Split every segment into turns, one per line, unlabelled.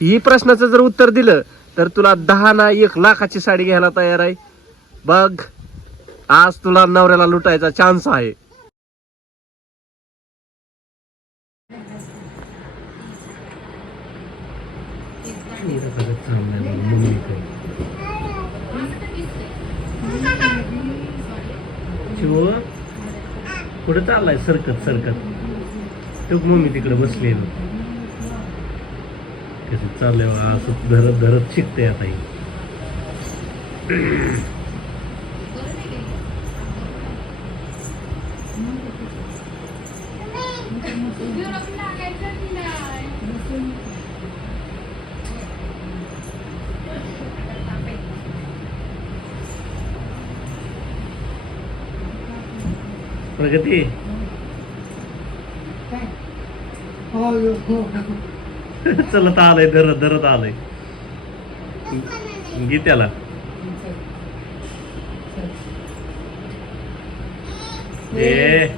ही प्रश्नाचं जर उत्तर दिलं तर तुला दहा ना एक लाखाची साडी घ्यायला तयार आहे. बघ आज तुला नवऱ्याला लुटायचा चान्स आहे. कुठं चाललाय सरकत सरकत? तो मम्मी तिकडे बसले कसं चाललंय बा, असं धरत धरत शिकते आता ही. प्रगती? चलत आलंय धरत धरत आलंय. घे त्याला. ए.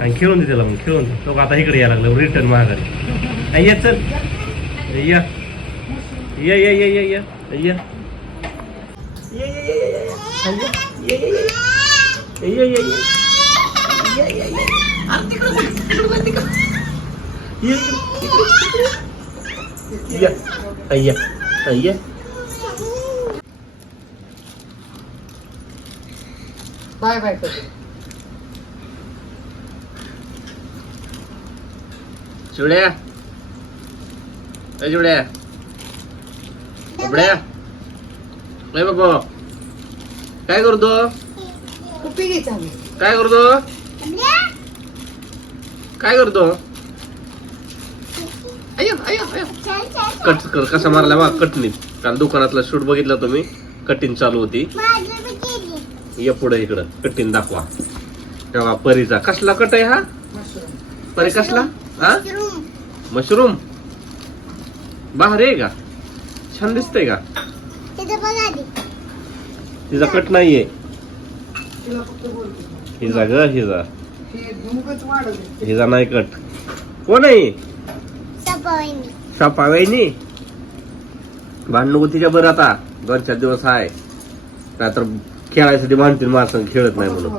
आणि खेळून दे त्याला मग खेळून दे. तो आता इकडे यायला लागला रिटर्न महागारी ये चल. या. या या या या या. या. ये ये ये ये या या या।
बाय बाय
जुड्या. जुड्या. कपड्या. नाही बाबा. काय करतो? काय करतो? काय करतो? कट कर कसा मारला बा कटनीत काल दुकानातला शूट बघितला तुम्ही कटिंग चालू होती. ये पुढे इकडं कटिंग दाखवा. तेव्हा परीचा. कसला कट आहे हा?
मशरूम
परी कसला? हा? मशरूम. बाहेर आहे का? छान दिसतंय का? तिचा कट नाहीये. हिजा ग हिजा.
हे
हिजा नाही कट. कोण आहे? सापा वहिनी भांडणं तिच्या बरं आता. दोन चार दिवस आहे नाहीतर खेळायसाठी भांडतील माणसं खेळत नाही म्हणून.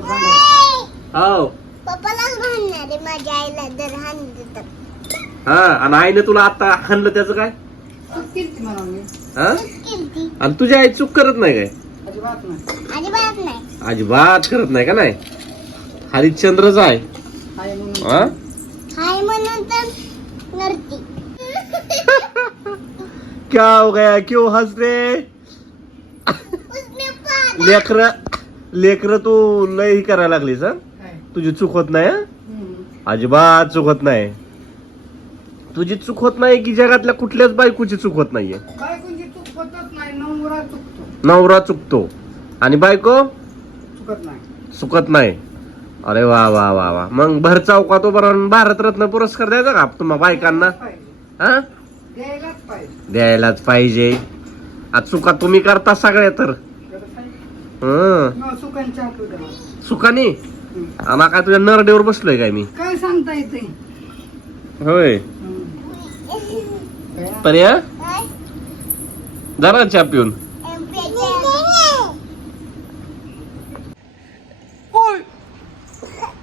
हो
पप्पालाच भांडणार आहे माझ्या आईला जर हाणलं तर.
हा आणि आईने तुला आता हाणलं त्याचं काय? हा? आणि तुझी आई चूक करत नाही काय?
अजिबात नाही.
अजिबात नाही.
अजिबात करत नाही का नाही? हरिश्चंद्रच आहे.
म्हणून.
हा?
हाय म्हणून तर नरती.
क्या हो गया? क्यों हंस रे
उसने पादा
लेकर लेकर तू लय ही करायला लागलीस हा
काय
तुझी चूक होत नाही हा. अजिबात चूक होत नाही. तुझी चूक होत नाही की जगातल्या कुठल्याच बायकोची चूक होत नाहीये?
नवरा चुकतो.
नवरा चुकतो. आणि बायको?
चुकत नाही.
अरे वा वा वा वा. मग भर चौकात उभं राहून भारतरत्न पुरस्कार द्यायचा का तुम्हा बायकांना? हा?
द्यायलाच पाहिजे.
आज चुका तुम्ही करता सगळ्या तर. सुखानी
हम्म.
आम्हा काय तुझ्या नरडेवर बसलोय काय मी?
काय सांगता येते
होय.
काय?
पर्या जरा चहा पिऊन.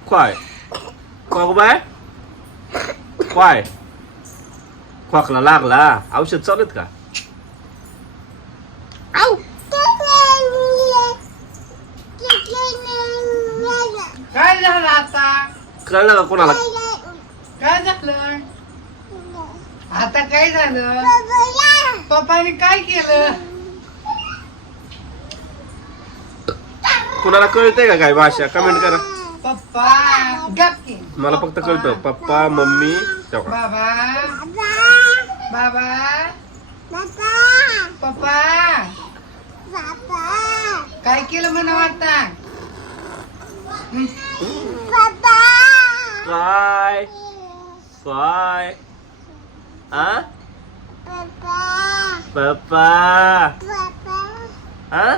काय? काय? खोकला लागला. औषध चालत का?
काय झालं आता?
कळलं का कोणाला?
काय झालं? आता काय झालं? पप्पाने काय केलं?
कोणाला कळतंय का काय भाषा? कमेंट करा.
पप्पा गप की.
मला फक्त कळतं. पप्पा मम्मी
बाबा. बाबा पप्पा काय केलं म्हणा आता हं?
काय काय आ पप्पा आ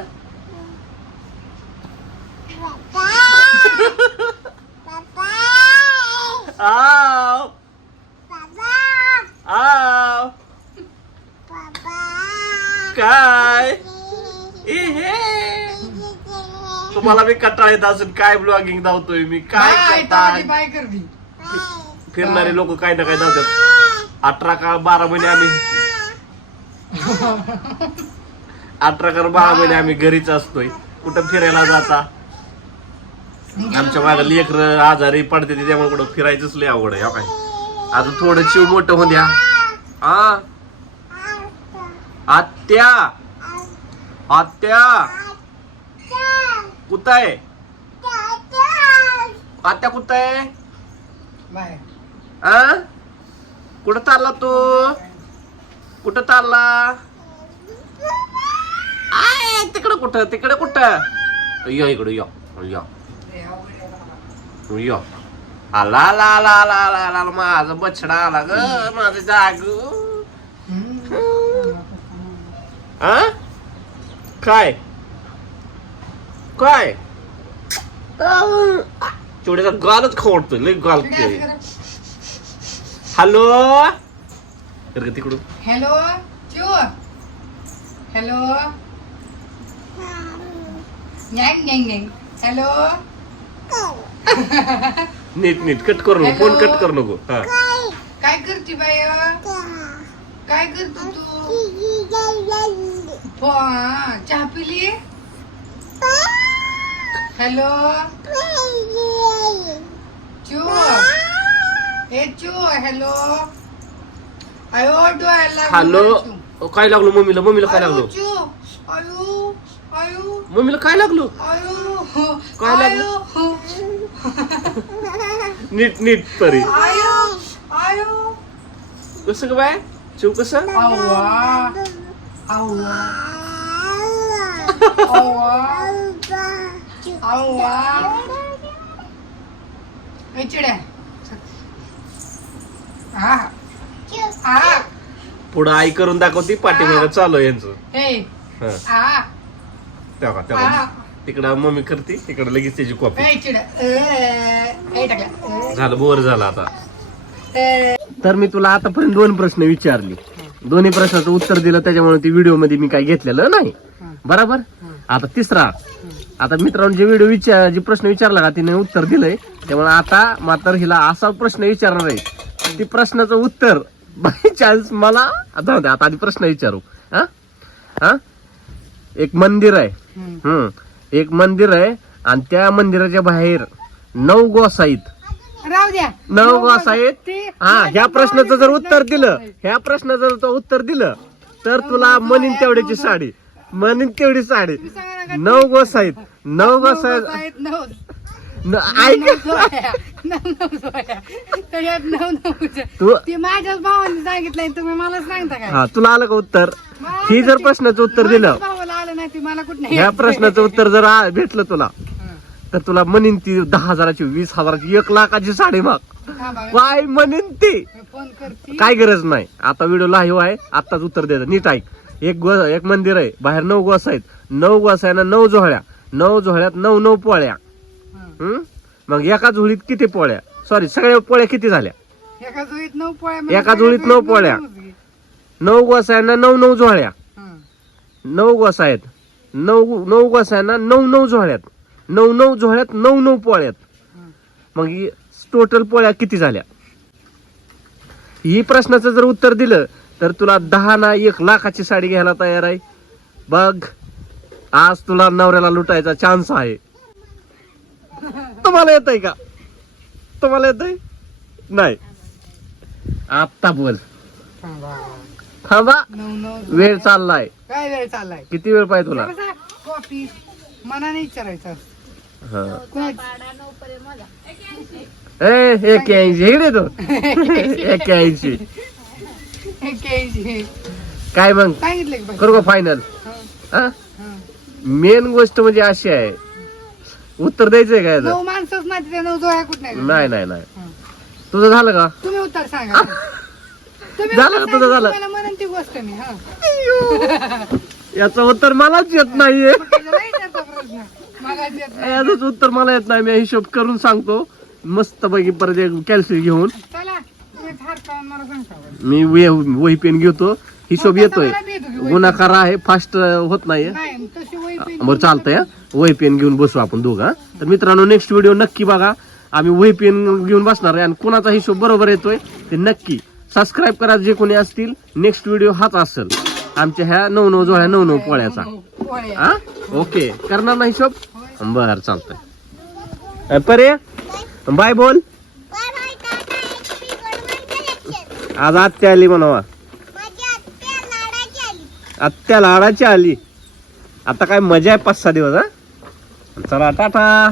आव आव काय. तुम्हाला मी कंटाळ येत असून काय ब्लॉगिंग धावतोय मी? काय
बाय
करता फिरणारे लोक काय ना काय धावतात. अठरा का बारा महिने आम्ही अठरा का बारा महिने आम्ही घरीच असतोय. कुठं फिरायला जाता? आमच्या मागे लेकर आजारी पडते त्यामुळे कुठं फिरायचंच लय अवघड आहे हो काय? अजून थोडं चिव मोठं होऊन द्या. हा आत्या. आत्या. कुठं आहे आत्या कुठं आहे आ कुठं चालला तू? कुठं चालला? आय तिकडं कुठं? तिकडं कुठं? या इकडं या. या. या. आला आला आला आला आला आला आला. माझा बछडा आला ग माझं जागू. आ? काय? काय? तेवढ्याचा गालच खवडतोय लय गाल हॅलो? ग तिकडून.
हॅलो? चिव हॅलो? नॅंग नॅंग नॅंग हॅलो?
नीट नीट. कट करू नको. फोन कट करू नको. हा.
काय करते बाय काय करतो तू? चहा पिली? हॅलो? चू ए चू हॅलो? अयो डोळ्याला
हॅलो? काय लागलो मम्मीला? मम्मीला काय लागलो?
चू अयो अयो.
मम्मीला काय लागलो?
अयो
काय लागलं?
अयो
नीट नीट तरी
अयो अयो.
कसं ग बाय?
अव्वा अव्वा अव्वा ए चिड्या हा हा
पुढं आई करून दाखवती पाठीमागे चालू यांचं.
हे.
तेव्हा. तेव्हा. तिकडं मम्मी करते तिकडं लगेच त्याची कॉपी झालं बोर झालं आता. तर मी तुला आतापर्यंत दोन प्रश्न विचारले. दोन्ही प्रश्नाचं उत्तर दिलं त्याच्यामुळे ती व्हिडिओमध्ये मी काय घेतलेलं नाही. बरोबर? आता तिसरा. आता मित्रांनो जे व्हिडिओ विचार जे प्रश्न विचारला का तिने उत्तर दिलंय. त्यामुळे आता मात्र हिला असा प्रश्न विचारणार आहे. ती प्रश्नाचं उत्तर बाय चान्स मला जाऊ दे आता आधी प्रश्न विचारू. हा? हा? एक मंदिर आहे.
हम्म.
एक मंदिर आहे आणि त्या मंदिराच्या बाहेर नऊ गोस आहेत.
राहू द्या
नऊ गोस आहेत
ते-
हा ह्या प्रश्नाचं जर उत्तर दिलं ह्या प्रश्नाचं जर तो उत्तर दिलं तर तुला मनीन तेवढ्याची साडी मनीन तेवढी साडी नऊ गोस आहेत नऊ गोस
नऊ
आहेत
गोस आहेत, नऊ.
न- ऐक
नऊ जोड्या. नऊ नऊ जोड्या. त्याच्यात नऊ नऊ जोड्या.
तू
ते माझ्याच भावाने सांगितलंय तुम्ही मला सांगता काय
हा तुला आलं का उत्तर ही जर प्रश्नाचं उत्तर दिलं
माझ्याच भावाला आलं नाही ते मला कुठं
ह्या प्रश्नाचं उत्तर जर आ- भेटलं तुला. तर तुला म्हणीन ती दहा हजाराची वीस हजाराची एक लाखाची साडी माग. काय म्हणीन ती.
मी फोन करते
काय गरज नाही. आता व्हिडिओ लाईव्ह आहे. आताच उत्तर द्यायचं नीट ऐक. एक गो एक मंदिर आहे. बाहेर नऊ गोस आहेत. नऊ गोस आहे ना नऊ झोळ्या. नऊ झोळ्यात नऊ नऊ पोळ्या. हम्म? मग एका झोळीत किती पोळ्या? सॉरी सगळ्या पोळ्या किती झाल्या?
एका जुळीत नऊ पोळ्या म्हणजे
एका नऊ पोळ्या.
नऊच घे.
नऊ गोस आहे ना नऊ नऊ झोळ्या.
हा.
नऊ गोस आहेत. नऊ नऊ गोस आहे ना नऊ नऊ झोळ्यात. नऊ नऊ झोळ्यात नऊ नऊ पोळ्यात
हा.
मग टोटल पोळ्या किती झाल्या? ही प्रश्नाचं जर उत्तर दिलं तर तुला दहा ना एक लाखाची साडी घ्यायला तयार आहे. बघ आज तुला नवऱ्याला लुटायचा चान्स आहे. तुम्हाला येत आहे का? तुम्हाला येत आहे नाही. आत्ता बोल.
थांबा.
वेळ चाललाय.
काय वेळ चाललाय?
किती वेळ पाहिजे तुला?
मनाने विचारायचं.
एक्क्याऐंशी. इकडे तो एक्क्याऐंशी. काय मग? करू का फायनल. मेन गोष्ट म्हणजे अशी आहे. उत्तर द्यायचंय काय
माणसंच नाही नाही
नाही. तुझं झालं का?
तुम्ही उत्तर सांगा.
झालं का तुझं झालं? याचं उत्तर मलाच येत नाहीये. याचंच उत्तर मला येत नाही मी हिशोब करून सांगतो. मस्त पैकी परत एक कॅल्शियम घेऊन. मी वही पेन घेतो. हिशोब येतोय. गुणाकार आहे फास्ट होत नाही
नाही तशी वही पेन
बरं चालतंय. वही पेन घेऊन बसू आपण दोघं. तर मित्रांनो नेक्स्ट व्हिडिओ नक्की बघा. आम्ही वही पेन घेऊन बसणार आहे आणि कोणाचा हिशोब बरोबर येतोय ते नक्की सबस्क्राईब करा जे कोणी असतील. नेक्स्ट व्हिडिओ हाच असेल. आमच्या ह्या नऊ नऊ जोड्या नऊ नऊ पोळ्याचा.
पोळ्या.
हा? ओके. करणार ना हिशोब? बर चालतंय. परे? बाय बोल. आज आत्या आली म्हणावा.
आली
आत्या लाडाची आली. आता काय मजा आहे पाच सहा दिवस हा? चला टाटा.